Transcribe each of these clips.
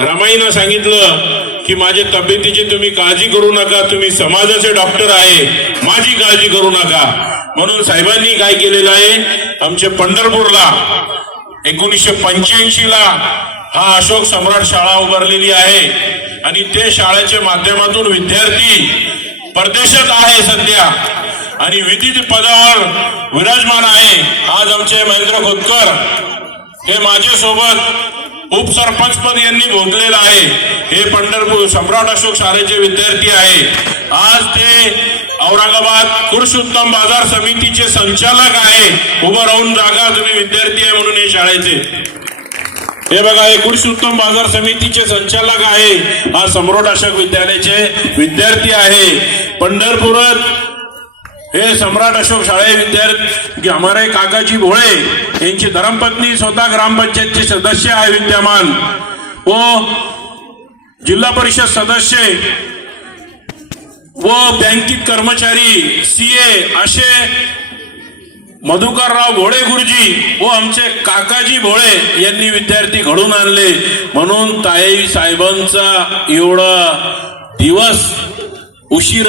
रमाईनं सांगितलं की माझ्या तब्येतीची तुम्ही काळजी करू नका, तुम्ही समाजाचे डॉक्टर आहे, माझी काळजी करू नका. म्हणून साहेबांनी काय केलेलं आहे, आमच्या पंढरपूरला 1985 ला हा अशोक सम्राट शाळा उभारलेली आहे आणि ते शाळेच्या माध्यमातून विद्यार्थी परदेशात आहे सध्या आणि विविध पदावर विराजमान आहे. आज आमचे महेंद्र खोतकर हे माझ्यासोबत उपसरपंच पद यांनी भोगलेलं आहे. हे पंढरपूर सम्राट अशोक शाळेचे विद्यार्थी आहे. आज ते औरंगाबाद पुरुषोत्तम बाजार समितीचे संचालक आहे. उभं राहून जागा तुम्ही विद्यार्थी आहे म्हणून हे शाळेचे. हे बघा, हे पुरुषोत्तम बाजार समितीचे संचालक आहे. हा सम्राट अशोक विद्यालयाचे विद्यार्थी आहे. पंढरपुरात हे सम्राट अशोक शाळे विद्यार्थी हमारे काकाजी भोळे यांची धर्मपत्नी स्वतः ग्रामपंचायतचे सदस्य आहे विद्यमान, व जिल्हा परिषद सदस्य व बँकित कर्मचारी सीए असे मधुकरराव भोळे गुरुजी व आमचे काकाजी भोळे यांनी विद्यार्थी घडून आणले. म्हणून ताई साहेबांचा एवढा दिवस उशीर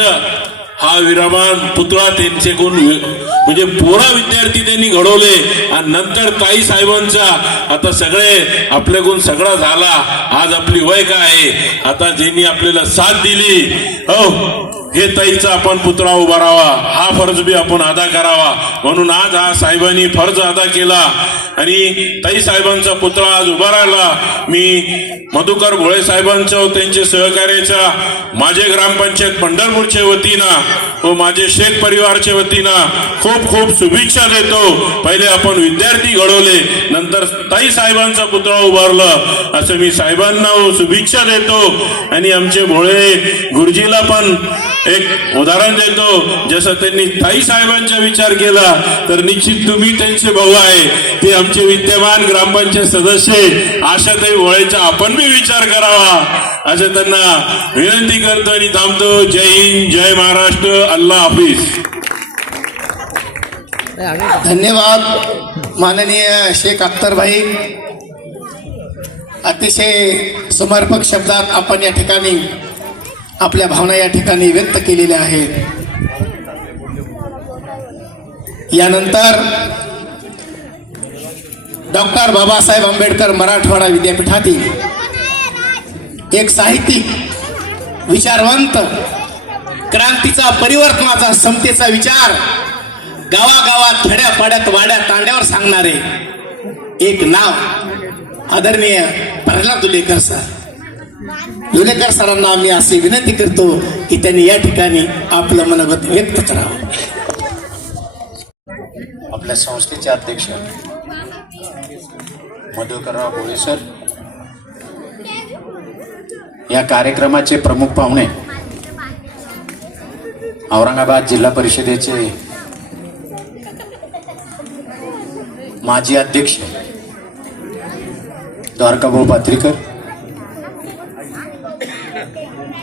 हा विरामान पुतळा त्यांचे कोण म्हणजे पोरा विद्यार्थी त्यांनी घडवले आणि नंतर ताई साहेबांचा आता सगळे आपल्याकडून सगळा झाला. आज आपली वय काय आहे, आता ज्यांनी आपल्याला साथ दिली, हो हे ताईचा आपण पुतळा उभारावा, हा फर्ज बी आपण अदा करावा. म्हणून आज हा साहेबांनी फर्ज अदा केला आणि ताई साहेबांचा पुतळा आज उभारायला मी मधुकर भोळे साहेबांच्या व त्यांच्या सहकार्याच्या माझे ग्रामपंचायत पंढरपूरच्या वतीनं व माझे शेख परिवारच्या वतीनं खूप खूप शुभेच्छा देतो. पहिले आपण विद्यार्थी घडवले, नंतर ताई साहेबांचा पुतळा उभारलं, असं मी साहेबांना शुभेच्छा देतो. आणि आमचे भोळे गुरुजीला पण एक उदाहरण देतो, जसं त्यांनी ताई साहेबांचा विचार केला तर निश्चित तुम्ही त्यांचे भाऊ आहे, ते आमचे विद्यमान ग्रामपंचायत सदस्य आशाताई भोळेचा आपण बी विचार करावा असं त्यांना विनंती करतो आणि थांबतो. जय हिंद, जय महाराष्ट्र, अल्लाह हाफिज. धन्यवाद माननीय शेख अख्तर भाई. अतिशय समर्पक शब्दात आपण या ठिकाणी आपल्या भावना या ठिकाणी व्यक्त केलेल्या आहेत. यानंतर डॉक्टर बाबासाहेब आंबेडकर मराठवाडा विद्यापीठातील एक साहित्यिक, विचारवंत, क्रांतीचा, परिवर्तनाचा, समतेचा विचार गावागावात, खेड्यापाड्यात, वाड्या तांड्यावर सांगणारे एक नाव आदरणीय प्रल्हाद दुलेकर सर. दुलेकर सरांना मी असे विनंती करतो की त्यांनी या ठिकाणी आपलं मनोगत व्यक्त करावं. आपल्या संस्थेचे अध्यक्ष मधुकरराव भोळे सर, या कार्यक्रमाचे प्रमुख पाहुणे औरंगाबाद जिल्हा परिषदेचे माजी अध्यक्ष द्वारकाभाऊ पात्रीकर,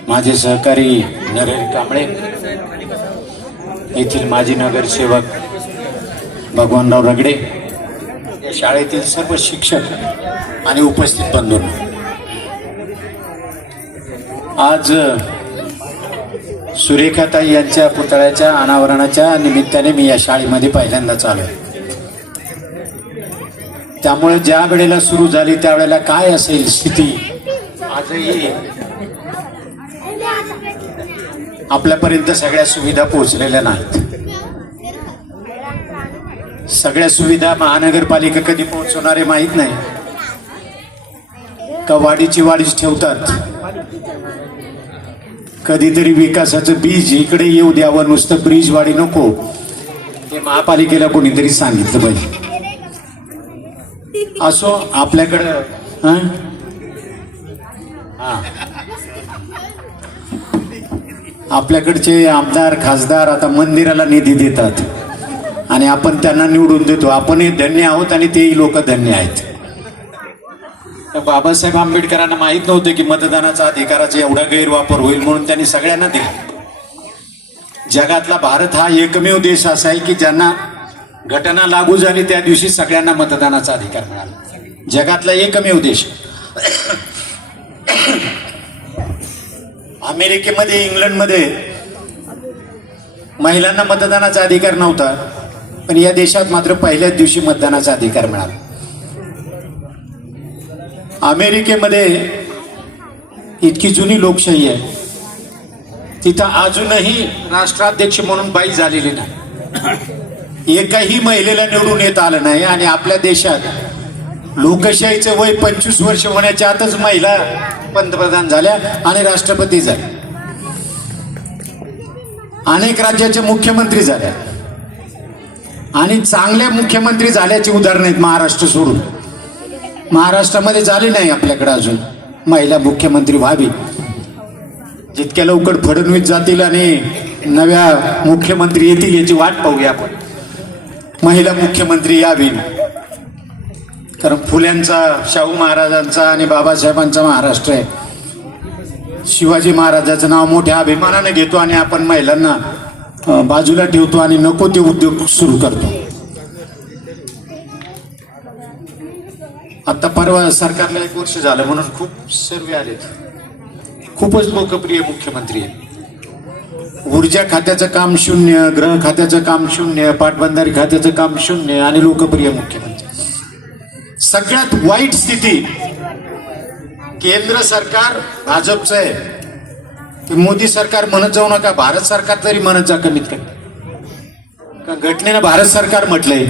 माझे सहकारी नरेश कांबळे, येथील माजी नगरसेवक भगवानराव रगडे, या शाळेतील सर्व शिक्षक आणि उपस्थित बंधूंनो, आज सुरेखाताई यांच्या पुतळ्याच्या अनावरणाच्या निमित्ताने मी या शाळेमध्ये पहिल्यांदाच आलो. त्यामुळे ज्या वेळेला सुरू झाली त्यावेळेला काय असेल स्थिती, आजही आपल्यापर्यंत सगळ्या सुविधा पोहोचलेल्या नाहीत. सगळ्या सुविधा महानगरपालिका कधी पोहोचवणारे माहीत नाही का, वाडीची वाडीच ठेवतात. कधीतरी विकासाचं बीज इकडे येऊ द्यावं, नुसतं ब्रिज वाडी नको, हे महापालिकेला कोणीतरी सांगितलं पाहिजे. असो, आपल्याकडं आपल्याकडचे आमदार खासदार आता मंदिराला निधी देतात आणि आपण त्यांना निवडून देतो. आपणही धन्य आहोत आणि तेही लोक धन्य आहेत. बाबासाहेब आंबेडकरांना माहित नव्हते की मतदानाचा अधिकाराचा एवढा गैरवापर होईल, म्हणून त्यांनी सगळ्यांना दिला. जगातला भारत हा एकमेव देश असा आहे की ज्यांना घटना लागू झाली त्या दिवशी सगळ्यांना मतदानाचा अधिकार मिळाला. जगातला एकमेव देश. अमेरिकेमध्ये, इंग्लंडमध्ये महिलांना मतदानाचा अधिकार नव्हता, पण या देशात मात्र पहिल्याच दिवशी मतदानाचा अधिकार मिळाला. अमेरिकेमध्ये इतकी जुनी लोकशाही आहे, तिथं अजूनही राष्ट्राध्यक्ष म्हणून बाई झालेली नाही. एकही महिलेला निवडून येता आलं नाही. आणि आपल्या देशात लोकशाहीचं वय 25 वर्ष होण्याच्या आतच महिला पंतप्रधान झाल्या आणि राष्ट्रपती झाल्या. अनेक राज्याचे मुख्यमंत्री झाल्या आणि चांगल्या मुख्यमंत्री झाल्याची उदाहरणं आहेत महाराष्ट्र सोडून. महाराष्ट्रामध्ये झाली नाही आपल्याकडे अजून महिला मुख्यमंत्री व्हावी. जितक्या लवकर फडणवीस जातील आणि नव्या मुख्यमंत्री येतील याची वाट पाहूया आपण. महिला मुख्यमंत्री यावी, कारण फुल्यांचा, शाहू महाराजांचा आणि बाबासाहेबांचा महाराष्ट्र आहे. शिवाजी महाराजांचं नाव मोठ्या अभिमानाने घेतो आणि आपण महिलांना बाजूला ठेवतो आणि नको ते उद्योग सुरू करतो. आता परवा सरकारला 1 वर्ष झालं म्हणून खूप सर्वे आलेत. खूपच लोकप्रिय मुख्यमंत्री आहे. ऊर्जा खात्याचं काम शून्य, गृह खात्याचं काम शून्य, पाटबंधारे खात्याचं काम शून्य आणि लोकप्रिय मुख्यमंत्री. सगळ्यात वाईट स्थिती केंद्र सरकार भाजपचं आहे. ते मोदी सरकार म्हणत जाऊ नका, भारत सरकार तरी म्हणत जा कमीत कमी. घटनेनं भारत सरकार म्हटलंय,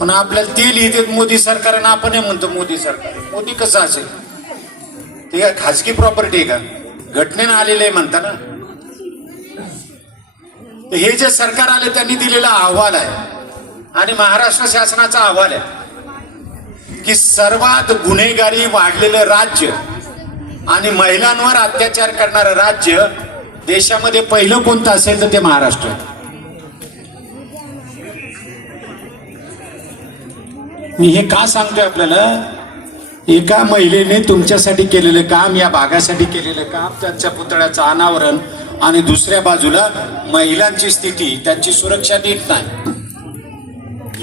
पण आपल्याला ते लिहितात मोदी सरकार आणि आपण म्हणतो मोदी सरकार. मोदी कसं असेल? ते काय खाजगी प्रॉपर्टी आहे का? घटनेनं आलेलं आहे म्हणता ना. हे जे सरकार आले त्यांनी दिलेला अहवाल आहे आणि महाराष्ट्र शासनाचा अहवाल आहे की सर्वात गुन्हेगारी वाढलेलं राज्य आणि महिलांवर अत्याचार करणारं राज्य देशामध्ये पहिलं कोणतं असेल तर ते महाराष्ट्र आहे. मी हे का सांगतोय आपल्याला? एका महिलेने तुमच्यासाठी केलेलं काम, या भागासाठी केलेलं काम, त्यांच्या पुतळ्याचं अनावरण, आणि दुसऱ्या बाजूला महिलांची स्थिती, त्यांची सुरक्षा नीट नाही.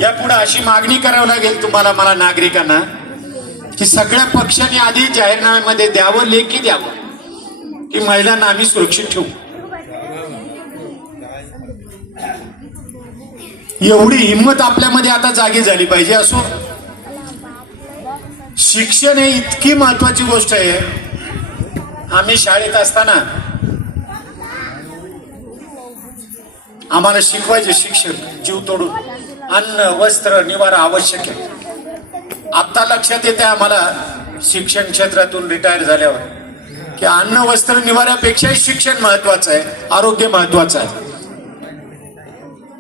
यापुढे अशी मागणी करावी लागेल तुम्हाला, मला, नागरिकांना, की सगळ्या पक्षांनी आधी जाहीरनाम्यामध्ये द्यावं, लेखी द्यावं की महिलांना आम्ही सुरक्षित ठेवू. एवढी हिंमत आपल्यामध्ये आता जागी झाली पाहिजे. असो, शिक्षण हे इतकी महत्वाची गोष्ट आहे. आम्ही शाळेत असताना आम्हाला शिकवायचे शिक्षक जीव तोडून, अन्न, वस्त्र, निवारा आवश्यक आहे. आता लक्षात येते आम्हाला शिक्षण क्षेत्रातून रिटायर झाल्यावर की अन्न, वस्त्र, निवाऱ्यापेक्षा शिक्षण महत्वाचं आहे, आरोग्य महत्वाचं आहे.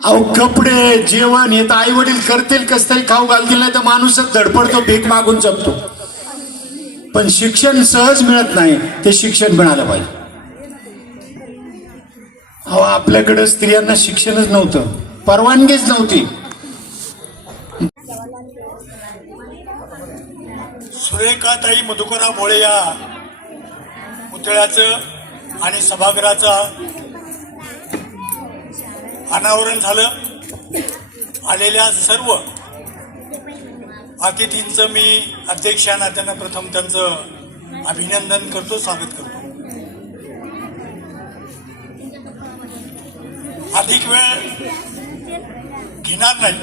अहो, कपडे, जेवण हे तर आई वडील करतील, कस तरी खाऊ घालतील, नाही तर माणूसच धडपडतो, भीक मागून जपतो. पण शिक्षण सहज मिळत नाही, ते शिक्षण मिळालं पाहिजे. अहो, आपल्याकडे स्त्रियांना शिक्षणच नव्हतं, परवानगीच नव्हती. सुरेखाताई मधुकरराव भोळे या पुतळ्याचं आणि सभागृहाचं अनावरण झालं. आलेल्या सर्व अतिथींचं मी अध्यक्ष नात्यानं प्रथम त्यांचं अभिनंदन करतो, स्वागत करतो. अधिक वेळ घेणार नाही,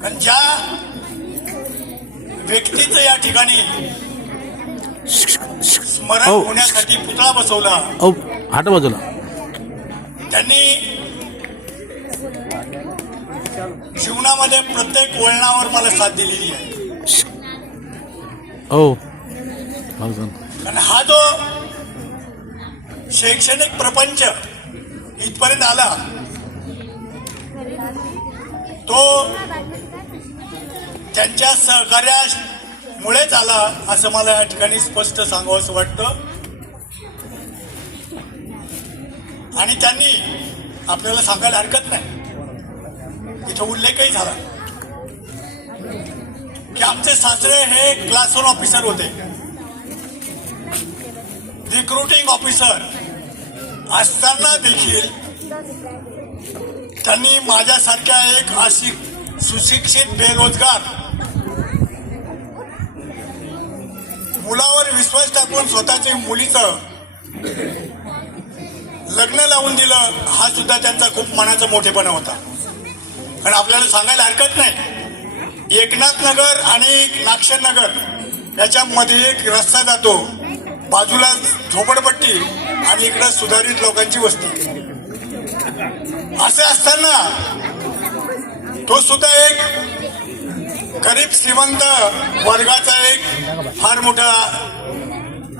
कारण ज्या व्यक्तीचं या ठिकाणी स्मरण होण्यासाठी पुतळा बसवला, हाट बाजूला, त्यांनी जीवनामध्ये प्रत्येक वळणावर मला साथ दिलेली आहे. कारण हा जो शैक्षणिक प्रपंच इथपर्यंत आला तो त्यांच्या सहकार्यामुळेच आला, असं मला या ठिकाणी स्पष्ट सांगावंसं वाटतं. आणि त्यांनी आपल्याला सांगायला हरकत नाही, इथं उल्लेखही झाला की आमचे सासरे हे क्लास 1 ऑफिसर होते, रिक्रुटिंग ऑफिसर असताना देखील त्यांनी माझ्यासारख्या एक अशी सुशिक्षित बेरोजगार मुलावर विश्वास टाकून स्वतःच्या मुलीचं लग्न लावून दिलं, हा सुद्धा त्यांचा खूप मनाचा मोठेपणा होता. आणि आपल्याला सांगायला हरकत नाही, एकनाथ नगर आणि नागशेर नगर याच्यामध्ये एक रस्ता जातो, बाजूला झोपडपट्टी आणि इकडं सुधारित लोकांची वस्ती. असे असताना तो सुद्धा एक गरीब श्रीमंत वर्गाचा एक फार मोठा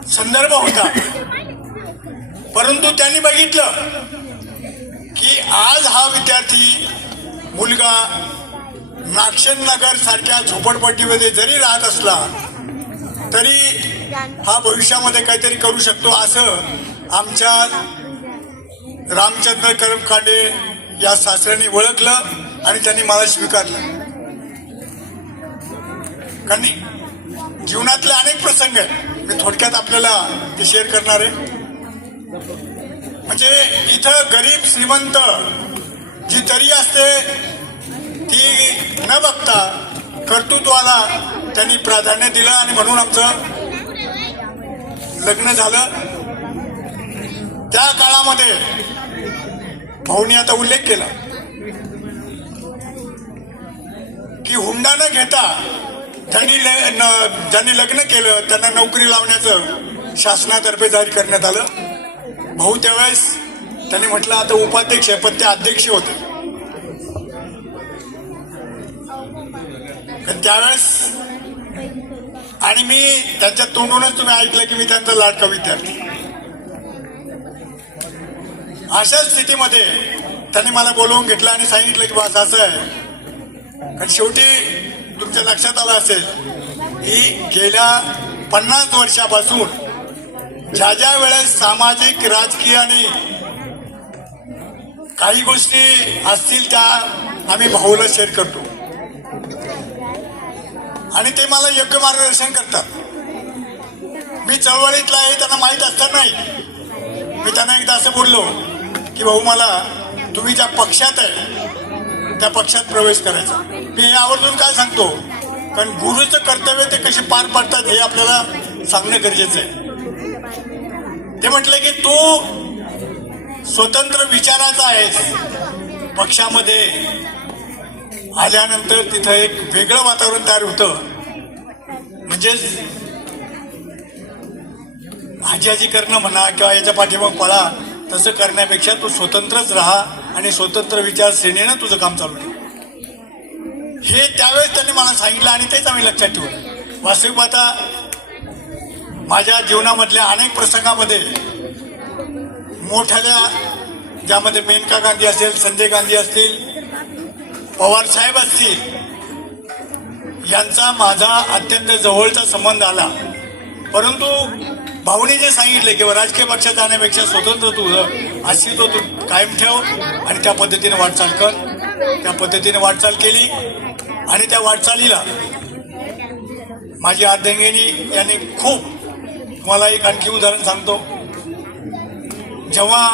संदर्भ होता. परंतु त्यांनी बघितलं की आज हा विद्यार्थी मुलगा नागशेर नगर सारख्या झोपडपट्टीमध्ये जरी राहत असला तरी हा भविष्यामध्ये काहीतरी करू शकतो, असं आमच्या रामचंद्र करमकांडे या सासऱ्यांनी ओळखलं आणि त्यांनी मला स्वीकारलं. कारण जीवनातले अनेक प्रसंग आहेत, मी थोडक्यात आपल्याला ते शेअर करणार आहे. म्हणजे इथं गरीब श्रीमंत जी दरी असते ती न बघता कर्तृत्वाला त्यांनी प्राधान्य दिलं आणि म्हणून आमचं लग्न झालं. त्या काळामध्ये भाऊनी आता उल्लेख केला की हुंडा न घेता ज्यांनी लग्न केलं त्यांना नोकरी लावण्याचं शासनातर्फे जाहीर करण्यात आलं. भाऊ त्यावेळेस त्यांनी म्हटलं आता उपाध्यक्ष आहे, पण ते अध्यक्ष होते. त्यावेळेस आणि मी त्यांच्या तोंडूनच तुम्ही ऐकलं की मी त्यांचा लाडका विद्यार्थी. अशा स्थितीमध्ये त्यांनी मला बोलवून घेतलं आणि सांगितलं की बस असं आहे. कारण शेवटी तुमच्या लक्षात आलं असेल की गेल्या 50 वर्षापासून ज्या ज्या वेळेस सामाजिक राजकीय आणि काही गोष्टी असतील त्या आम्ही भाऊला शेअर करतो आणि ते मला योग्य मार्गदर्शन करतात. मी चळवळीतला आहे त्यांना माहीत असतानाही मी त्यांना एकदा असं बोललो की भाऊ मला तुम्ही ज्या पक्षात आहे त्या पक्षात प्रवेश करायचा. मी हे आवर्जून काय सांगतो, कारण गुरुचं कर्तव्य ते कसे पार पाडतात हे आपल्याला सांगणं गरजेचं आहे. ते म्हटलं की तू स्वतंत्र विचाराचा आहेस, पक्षामध्ये आल्यानंतर तिथं एक वेगळं वातावरण तयार होतं. म्हणजेच आजी करणं म्हणा किंवा याच्या पाठीमाग पळा तसं करण्यापेक्षा तू स्वतंत्रच राहा आणि स्वतंत्र विचारश्रेणीनं तुझं काम चालू ठेव. हे त्यावेळेस त्यांनी मला सांगितलं आणि तेच आम्ही लक्षात ठेवलं. वास्तविक आता माझ्या जीवनामधल्या अनेक प्रसंगामध्ये मोठ्याल्या ज्यामध्ये मेनका गांधी असेल, संजय गांधी असतील, पवार साहेब असतील, यांचा माझा अत्यंत जवळचा संबंध आला. परंतु भाऊने जे सांगितले की राजकीय पक्षात जाण्यापेक्षा स्वतंत्र तुझं अस्तित्व तू कायम ठेव आणि त्या पद्धतीने वाटचाल कर. त्या पद्धतीने वाटचाल केली आणि त्या वाटचालीला माझी अर्धांगिनी यांनी खूप. मला एक आणखी उदाहरण सांगतो. जेव्हा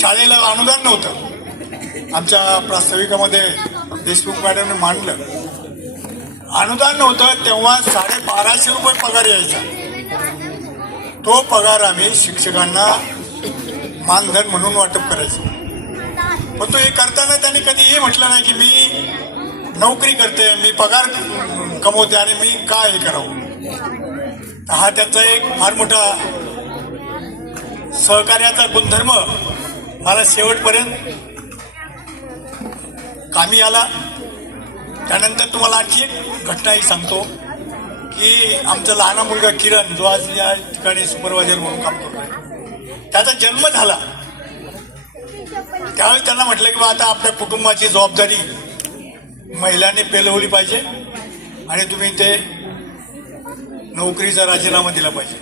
शाळेला अनुदान नव्हतं, आमच्या प्रास्ताविकामध्ये देशमुख मॅडमने मांडलं, अनुदान नव्हतं तेव्हा 1250 रुपये पगार यायचा. तो पगार आम्ही शिक्षकांना मानधन म्हणून वाटप करायचो. पण तो हे करताना त्यांनी कधीही म्हटलं नाही की मी नोकरी करते, मी पगार कमवते आणि मी का हे करावं. हा त्यांचा एक फार मोठा सहकार्याचा गुणधर्म मला शेवटपर्यंत कामी आला. त्यानंतर तुम्हाला आणखी एक घटनाही सांगतो की आमचा लहान मुलगा किरण जो आज या ठिकाणी सुपरवायझर म्हणून काम करतोय, त्याचा जन्म झाला. त्यावेळेस त्यांना म्हटलं की आता आपल्या कुटुंबाची जबाबदारी महिलांनी पेलवली पाहिजे आणि तुम्ही ते नोकरीचा राजीनामा दिला पाहिजे.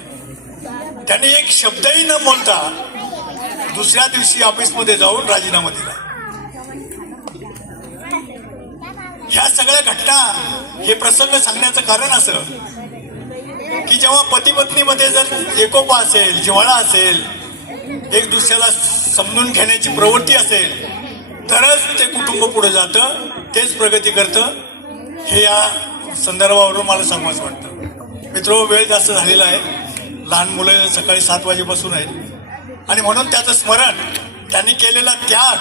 त्यांनी एक शब्दही न बोलता दुसऱ्या दिवशी ऑफिसमध्ये जाऊन राजीनामा दिला. ह्या सगळ्या घटना हे प्रसंग सांगण्याचं कारण असं की जेव्हा पती पत्नीमध्ये जर एकोपा असेल, जिव्हाळा असेल, एक दुसऱ्याला समजून घेण्याची प्रवृत्ती असेल तरच ते कुटुंब पुढे जातं, तेच प्रगती करतं. हे या संदर्भावरून मला सांगावंच वाटतं. मित्रो, वेळ जास्त झालेला आहे. लहान मुलं सकाळी 7 वाजेपासून आहेत आणि म्हणून त्याचं स्मरण, त्यांनी केलेला त्याग,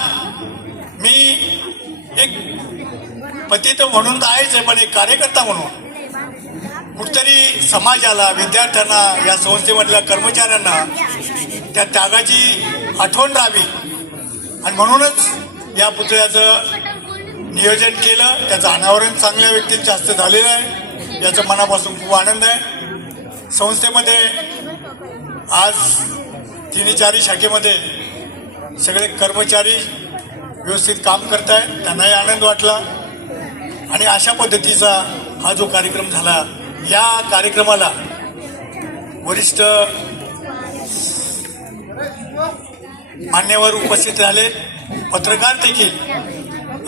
मी एक पती तर म्हणून तर आहेच आहे, पण एक कार्यकर्ता म्हणून कुठतरी समाजाला, विद्यार्थ्यांना, या संस्थेमधल्या कर्मचाऱ्यांना त्या त्यागाची आठवण राहावी आणि म्हणूनच या पुतळ्याचं नियोजन केलं. त्याचं अनावरण चांगल्या व्यक्तींच्या हस्ते झालेलं आहे, याचा मनापासून खूप आनंद आहे. संस्थेमध्ये आज 3-4 शाखेमध्ये सगळे कर्मचारी व्यवस्थित काम करत आहेत, त्यांनाही आनंद वाटला आणि अशा पद्धतीचा हा जो कार्यक्रम झाला, या कार्यक्रमाला वरिष्ठ मान्यवर उपस्थित झाले. पत्रकार देखील,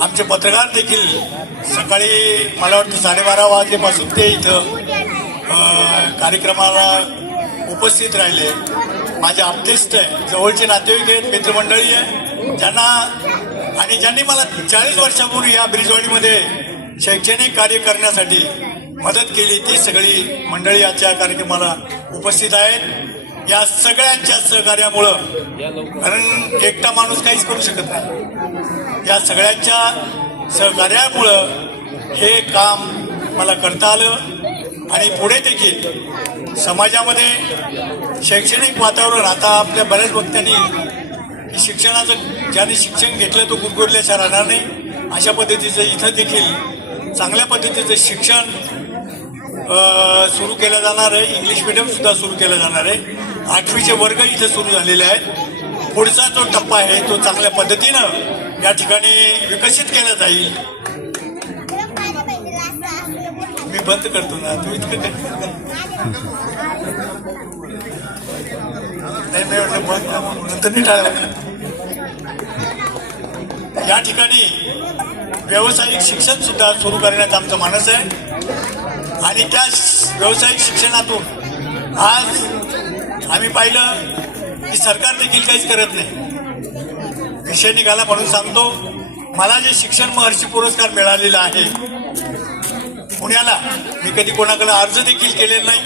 आमचे पत्रकार देखील सकाळी मला वाटतं 12:30 वाजल्यापासून ते इथं कार्यक्रमाला उपस्थित राहिले. माझे आप्तेष्ट आहे, जवळचे नातेवाईक आहेत, मित्रमंडळी आहे, ज्यांनी मला 40 वर्षापूर्वी या ब्रिजवाडीमध्ये शैक्षणिक कार्य करण्यासाठी मदत केली, ती सगळी मंडळी आजच्या कार्यक्रमाला उपस्थित आहेत. या सगळ्यांच्या सहकार्यामुळं, कारण एकटा माणूस काहीच करू शकत नाही, या सगळ्यांच्या सहकार्यामुळं हे काम मला करता आलं आणि पुढे देखील समाजामध्ये शैक्षणिक वातावरण, आता आपल्या बऱ्याच वक्त्यांनी शिक्षणाचं, ज्याने शिक्षण घेतलं तो गुरगुरल्याशिवाय राहणार नाही, अशा पद्धतीचं इथं देखील चांगल्या पद्धतीचं शिक्षण सुरू केलं जाणार आहे. इंग्लिश मिडियम सुद्धा सुरू केलं जाणार आहे. 8वीचे वर्ग इथं सुरू झालेले आहेत. पुढचा जो टप्पा आहे तो चांगल्या पद्धतीनं या ठिकाणी विकसित केला जाईल. मी बंद करतो ना, तू इतकं नाही, मी म्हटलं बंद, नंतर नाही टाळलं. या ठिकाणी व्यावसायिक शिक्षण सुद्धा सुरू करण्याचा आमचा मानस आहे आणि त्या व्यावसायिक शिक्षणातून आज आम्ही पाहिलं की सरकार देखील काहीच करत नाही. विषय निघाला म्हणून सांगतो, मला जे शिक्षण महर्षी पुरस्कार मिळालेला आहे पुण्याला, मी कधी कोणाकडे अर्ज देखील केलेला नाही,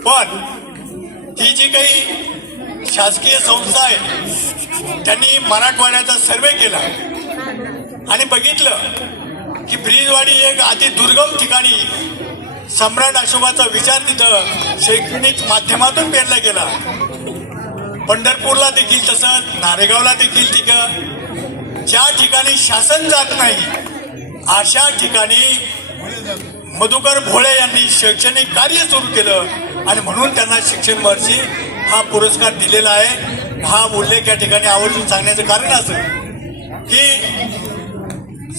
पण ही जी काही शासकीय संस्था आहे त्यांनी मराठवाड्याचा सर्वे केला आणि बघितलं की ब्रिजवाडी एक अति दुर्गम ठिकाणी सम्राट अशोकाचा विचार तिथं शैक्षणिक माध्यमातून पेरला गेला. पंढरपूरला देखील तसंच, नारेगावला देखील तिथं ज्या ठिकाणी शासन जात नाही अशा ठिकाणी मधुकर भोळे यांनी शैक्षणिक कार्य सुरू केलं आणि म्हणून त्यांना शिक्षण महर्षी हा पुरस्कार दिलेला आहे. हा उल्लेख या ठिकाणी आवर्जून सांगण्याचं कारण असं की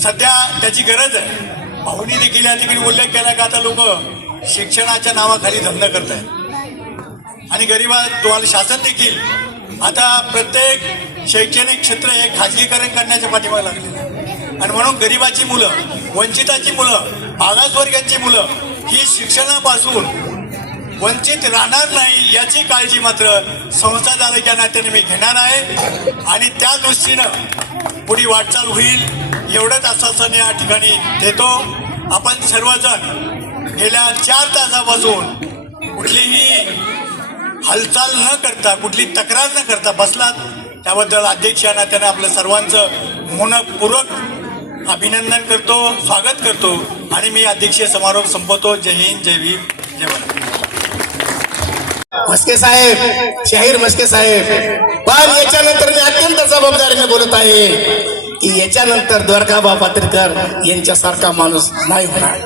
सध्या त्याची गरज आहे. भाऊनी देखील या ठिकाणी उल्लेख केला की आता लोक शिक्षणाच्या नावाखाली धंदा करत आहेत आणि तुम्हाला शासन देखील आता प्रत्येक शैक्षणिक क्षेत्र हे खाजगीकरण करण्याच्या पाठीमागे लागले आणि म्हणून गरिबाची मुलं, वंचिताची मुलं, मागासवर्गीयांची मुलं ही शिक्षणापासून वंचित राहणार नाही याची काळजी मात्र संस्थाधारक या नात्याने मी घेणार आहे आणि त्या दृष्टीनं पुढे वाटचाल होईल एवढंच आश्वासन या ठिकाणी देतो. आपण सर्वजण गेल्या 4 तासापासून कुठलीही हालचाल न करता, कुठली तक्रार न करता बसलात, त्याबद्दल अध्यक्ष या नात्याने आपलं सर्वांचं मनपूर्वक अभिनंदन करतो, स्वागत करतो आणि मी अध्यक्षीय समारोप संपवतो. जय हिंद, जय भीम, जय भारत. मस्के साहेब, शाहीर मस्के साहेब, पण याच्यानंतर मी अत्यंत जबाबदारीने बोलत आहे की याच्यानंतर द्वारकाबा पात्रकर यांच्यासारखा माणूस नाही होणार.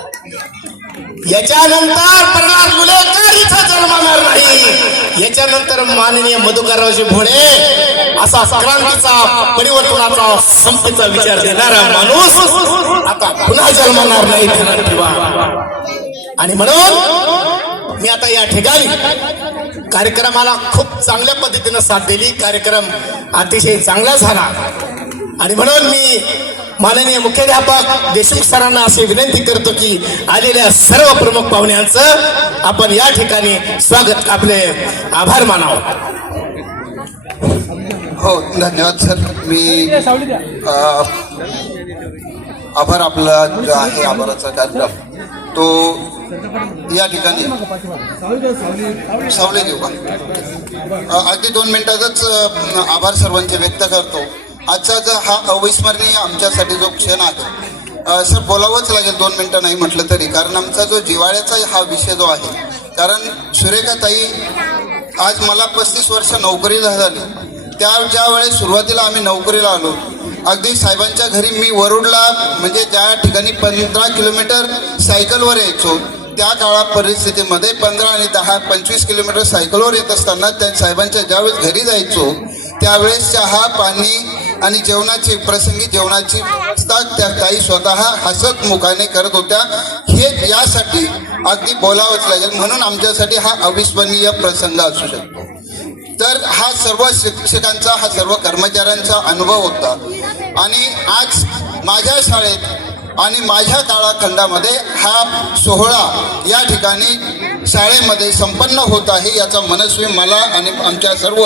याच्यानंतर प्रल्हाद लुलेकर इथं जन्मणार नाही. याच्यानंतर माननीय मधुकररावजी भोळे असा क्रांतीचा, परिवर्तनाचा, संपीचा विचार देणारा माणूस आता पुन्हा जन्मणार नाही, ध्यानात ठेवा. आणि म्हणून मी आता या ठिकाणी कार्यक्रमाला खूप चांगल्या पद्धतीनं साथ दिली. कार्यक्रम अतिशय चांगला झाला आणि म्हणून मी माननीय मुख्याध्यापक देशमुख सरांना अशी विनंती करतो की आलेल्या सर्व प्रमुख पाहुण्यांचं आपण या ठिकाणी स्वागत, आपले आभार मानावं. हो, धन्यवाद सर. मी आभार, आपला जो आहे आभाराचा कार्यक्रम तो या ठिकाणी सावली घेऊ का? अगदी 2 मिनिटातच आभार सर्वांचे व्यक्त करतो. आजचा जो हा अविस्मरणीय आमच्यासाठी जो क्षण आहे, सर बोलावंच लागेल 2 मिनिटं नाही म्हटलं तरी, कारण आमचा जो जिव्हाळ्याचा हा विषय जो आहे, कारण सुरेखाताई आज मला 35 वर्ष नोकरी झाली. ज्या वेळेस सुरुवातीला आम्ही नोकरीला आलो, अगदी साहेबांच्या घरी मी वरुडला म्हणजे ज्या ठिकाणी 15 किलोमीटर सायकलवर यायचो, त्या काळा परिस्थितीमध्ये 15 आणि 10-25 किलोमीटर सायकलवर येत असताना त्या साहेबांच्या ज्यावेळेस घरी जायचो त्यावेळेस चहा पाणी आणि जेवणाची प्रसंगी जेवणाची व्यवस्था त्या ताई स्वतः हसत मुखाने करत होत्या. हे यासाठी अगदी बोलावंच लागेल, म्हणून आमच्यासाठी हा अविस्मरणीय प्रसंग असू शकतो. तर हा सर्व शिक्षकांचा, हा सर्व कर्मचाऱ्यांचा अनुभव होता. आणि आज माझ्या शाळेत आणि माझ्या काळखंडामध्ये हा सोहळा या ठिकाणी शाळेमध्ये संपन्न होत आहे, याचा मनस्वी मला आणि आमच्या सर्व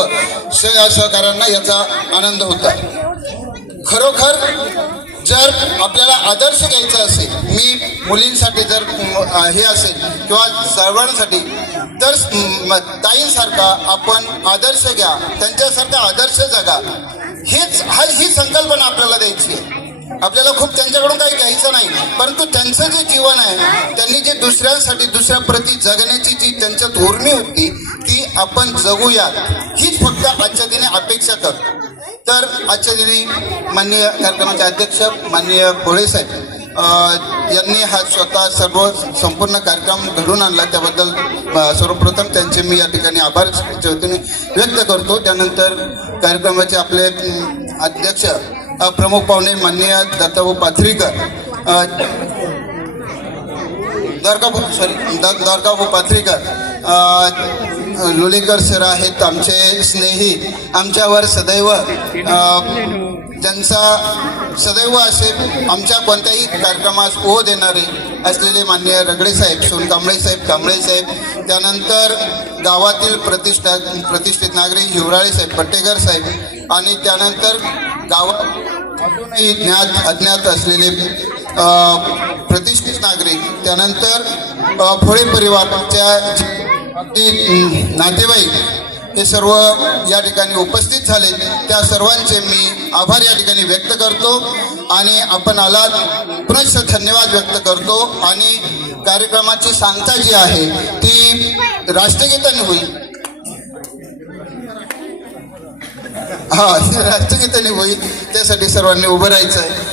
सहकाऱ्यांना याचा आनंद होत आहे. खरोखर जर आपल्याला आदर्श घ्यायचा असेल, मी मुलींसाठी जर हे असेल किंवा सर्वांसाठी, तर ताईंसारखा आपण आदर्श घ्या, त्यांच्यासारखा आदर्श जगा, ही संकल्पना आपल्याला द्यायची आहे. आपल्याला खूप त्यांच्याकडून काही घ्यायचं नाही, परंतु त्यांचं जे जीवन आहे, त्यांनी जे दुसऱ्यांसाठी दुसऱ्या प्रती जगण्याची जी त्यांच्यात उर्मी होती ती आपण जगूया, हीच फक्त आजच्या दिनी अपेक्षा करतो. तर आजच्या दिनी माननीय कार्यक्रमाचे अध्यक्ष माननीय भोळे साहेब यांनी हा स्वतः सर्व संपूर्ण कार्यक्रम घडून आणला, त्याबद्दल सर्वप्रथम त्यांचे मी या ठिकाणी आभार वतीने व्यक्त करतो. त्यानंतर कार्यक्रमाचे आपले अध्यक्ष प्रमुख पाहुणे माननीय दत्ताभाऊ पाथरीकर, द्वारकाभाऊ पाथरीकर, लोलेकर सर आहेत आमचे स्नेही, आमच्यावर सदैव ज्यांचा सदैव असे आमच्या कोणत्याही कार्यक्रमास ओढ देणारे असलेले माननीय रगडे साहेब, सोनकांबळे साहेब, कांबळे साहेब, त्यानंतर गावातील प्रतिष्ठित नागरिक हिवराळे साहेब, पट्टेकर साहेब, आणि त्यानंतर गावात अजूनही ज्ञात अज्ञात असलेले प्रतिष्ठित नागरिक, त्यानंतर फळे परिवाराच्या नातेवाईक, हे सर्व या ठिकाणी उपस्थित झाले. त्या सर्वांचे मी आभार या ठिकाणी व्यक्त करतो आणि आपण आलात पुनश्च धन्यवाद व्यक्त करतो. आणि कार्यक्रमाची सांगता जी आहे ती राष्ट्रगीताने होईल. राष्ट्रगीताने होईल, त्यासाठी सर्वांनी उभं राहायचं आहे.